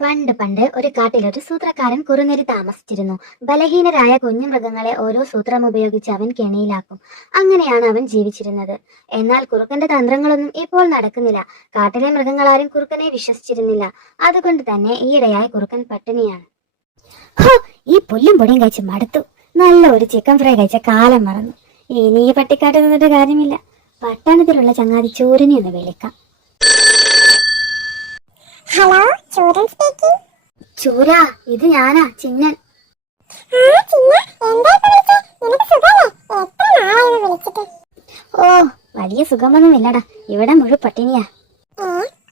പണ്ട് പണ്ട് ഒരു കാട്ടിൽ ഒരു സൂത്രക്കാരൻ കുറുനരി താമസിച്ചിരുന്നു. ബലഹീനരായ കുഞ്ഞു മൃഗങ്ങളെ ഓരോ സൂത്രം ഉപയോഗിച്ച് അവൻ കെണിയിലാക്കും. അങ്ങനെയാണ് അവൻ ജീവിച്ചിരുന്നത്. എന്നാൽ കുറുക്കന്റെ തന്ത്രങ്ങളൊന്നും ഇപ്പോൾ നടക്കുന്നില്ല. കാട്ടിലെ മൃഗങ്ങളാരും കുറുക്കനെ വിശ്വസിച്ചിരുന്നില്ല. അതുകൊണ്ട് തന്നെ ഈയിടെയായി കുറുക്കൻ പട്ടിണിയാണ്. ഹോ, ഈ പുല്ലും പൊടിയും കഴിച്ച് മടുത്തു. നല്ല ഒരു ചിക്കൻ ഫ്രൈ കഴിച്ച കാലം മറന്നു. ഇനി ഈ പട്ടിക്കാട്ട് നിന്നിട്ട് കാര്യമില്ല. പട്ടണത്തിലുള്ള ചങ്ങാതി ചോറിനെ ഒന്ന് വിളിക്കാം. Hello, Chooran speaking. ചൂര, ഇത് ഞാനാ, ചിന്നൻ. ചിന്ന, എന്താ ഇപ്പൊ വിളിച്ചേ? നിനക്ക് സുഖല്ലേ? എത്ര നാളായി വിളിച്ചിട്ട്. ഓ, വലിയ സുഖമൊന്നുമില്ലടാ. ഇവിടെ മുഴു പട്ടിണിയാ.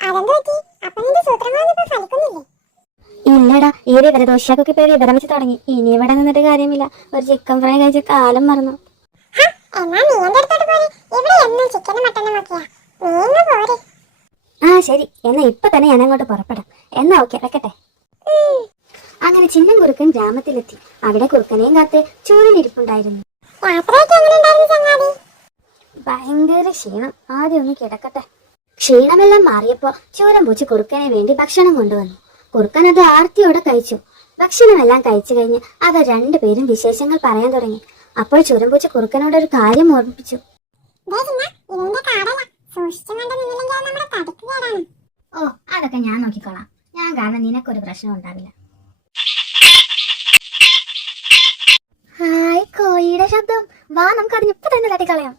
അതെന്ത് പറ്റി? അപ്പൊ നിന്റെ സൂത്രങ്ങളൊന്നും ഇപ്പൊ ഫലിക്കുന്നില്ലേ? ഇല്ലടാ, ഈ വിവരദോഷിയാക്കൊക്കെ ഇപ്പൊ വിവരം വെച്ച് തുടങ്ങി. ഇനി ഇവിടെ നിന്നിട്ട് കാര്യമില്ല. ഒരു ചിക്കൻ ഫ്രൈ കഴിച്ച കാലം മറന്നു. എന്നാ നീ എന്റെ അടുത്തോട്ട് പോരെ. ഇവിടെ എന്നും ചിക്കനും മട്ടനും ഒക്കെയാ. നീ ഇന്ന് പോരെ. ആ ശരി, എന്നാ ഇപ്പൊ തന്നെ ഞാൻ അങ്ങോട്ട് പുറപ്പെടാം. എന്നാ ഓക്കെ, വെക്കട്ടെ. അങ്ങനെ ചിന്നൻ കുറുക്കൻ ഗ്രാമത്തിലെത്തി. അവിടെ കുറുക്കനെയും കാത്ത് ചൂരനിരിപ്പുണ്ടായിരുന്നു. യാത്രയൊക്കെ എങ്ങനെയുണ്ടായിരുന്നു ചങ്ങാതി? ഭയങ്കര ക്ഷീണം. ആദ്യം ഒന്ന് കിടക്കട്ടെ. ക്ഷീണമെല്ലാം മാറിയപ്പോ ചൂരൻ പൂച്ച് കുറുക്കനെ വേണ്ടി ഭക്ഷണം കൊണ്ടുവന്നു. കുറുക്കൻ അത് ആർത്തിയോടെ കഴിച്ചു. ഭക്ഷണമെല്ലാം കഴിച്ചു കഴിഞ്ഞ് അവർ രണ്ടുപേരും വിശേഷങ്ങൾ പറയാൻ തുടങ്ങി. അപ്പോൾ ചൂരൻ പൂച്ച് കുറുക്കനോട് ഒരു കാര്യം ഓർമ്മിപ്പിച്ചു. ഓ, അതൊക്കെ ഞാൻ നോക്കിക്കോളാം. ഞാൻ കാരണം നിനക്കൊരു പ്രശ്നം ഉണ്ടാവില്ല. ഹായ്, കോഴിയുടെ ശബ്ദം. വാ, നമുക്ക് അതിന് ഇപ്പൊ തന്നെ തട്ടിക്കളയാം.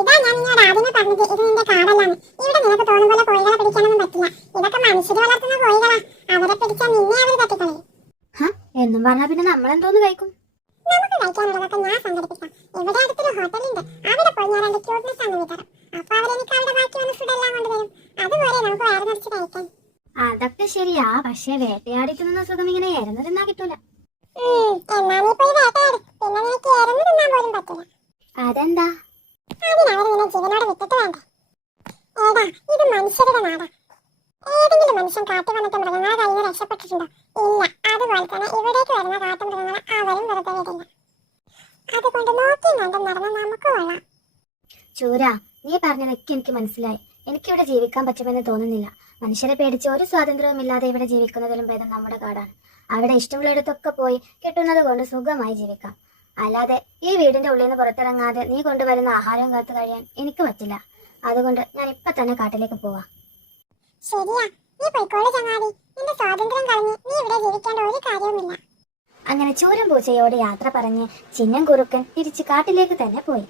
ഇതാ ഞാൻ നിന്നോട് ആദ്യമേ പറഞ്ഞത്, ഇത് നിന്റെ കാടല്ലാന്ന്. ഇവിടെ നിനക്ക് തോന്നും പോലെ കോഴികളെ പിടിക്കാനൊന്നും പറ്റില്ല. ഇതൊക്കെ മനുഷ്യര് വളർത്തുന്ന കോഴികളാ. അവരെ പിടിച്ചാൽ നിന്നെ അവർ തട്ടിക്കളയും. എന്നും പറഞ്ഞാ പിന്നെ നമ്മളെന്തോന്ന് കഴിക്കും? നമുക്ക് കഴിക്കാനുള്ളതൊക്കെ ഞാൻ സംഘടിപ്പിക്കാം. ഇവിടെ അടുത്തൊരു ഹോട്ടലുണ്ട്. അവിടെ പോയി ഞാൻ എന്റെ ക്യൂട്ട്നെസ് അങ്ങ് വിതറാം. അപ്പൊ അവരെനിക്ക് അവിടെ ബാക്കി വന്ന ഫുഡ് എല്ലാം കൊണ്ടുവരും. അതുപോലെ നമുക്ക് വയറ് നിറച്ച് കഴിക്കാൻ. അതൊക്കെ ശരിയാ, പക്ഷെ വേട്ടയാടി തിന്നുന്ന സുഖം ഇങ്ങനെ ഇരന്ന് തിന്നാ കിട്ടൂല. എന്നാ നീ പോയി വേട്ടയാട്. പിന്നെ നിനക്ക് ഇരന്ന് തിന്നാൻ പോലും പറ്റില്ല. അതെന്താ? അതിനവർ നിന്നെ ജീവനോടെ വിട്ടിട്ട് വേണ്ടേ? ഏടാ, ഇത് മനുഷ്യരുടെ നാടാ. ഏതെങ്കിലും മനുഷ്യൻ കാട്ടിൽ വന്നിട്ട് മൃഗങ്ങളെ കയ്യിൽ നിന്ന് രക്ഷപ്പെട്ടിട്ടുണ്ടോ? ഇല്ല. അതുപോലെ തന്നെ ഇവിടേക്ക് വരുന്ന കാട്ടുമൃഗങ്ങളെ അവരും വെറുതെ വിടില്ല. അതുകൊണ്ട് നോക്കിയും കണ്ടും നടന്ന് നമുക്ക് കൊള്ളാം. ചൂര, നീ പറഞ്ഞതൊക്കെ എനിക്ക് മനസ്സിലായി. എനിക്കിവിടെ ജീവിക്കാൻ പറ്റുമെന്ന് തോന്നുന്നില്ല. മനുഷ്യരെ പേടിച്ച് ഒരു സ്വാതന്ത്ര്യവും ഇല്ലാതെ ഇവിടെ ജീവിക്കുന്നതിലും ഭേദം നമ്മുടെ കാടാണ്. അവിടെ ഇഷ്ടമുള്ളിടത്തൊക്കെ പോയി കിട്ടുന്നത് കൊണ്ട് സുഖമായി ജീവിക്കാം. അല്ലാതെ ഈ വീടിന്റെ ഉള്ളിൽ നിന്ന് പുറത്തിറങ്ങാതെ നീ കൊണ്ടുവരുന്ന ആഹാരം കാത്തു കഴിയാൻ എനിക്ക് പറ്റില്ല. അതുകൊണ്ട് ഞാൻ ഇപ്പൊ തന്നെ കാട്ടിലേക്ക് പോവാ. ശരിയാ, നീ പോയിക്കോളൂ ചങ്ങാതി. നിന്റെ സ്വാതന്ത്ര്യം കളഞ്ഞ് നീ ഇവിടെ ജീവിക്കേണ്ട ഒരു കാര്യവുമില്ല. അങ്ങനെ ചൂരൻ പൂച്ചയോട് യാത്ര പറഞ്ഞ് ചിന്നൻ കുറുക്കൻ തിരിച്ച് കാട്ടിലേക്ക് തന്നെ പോയി.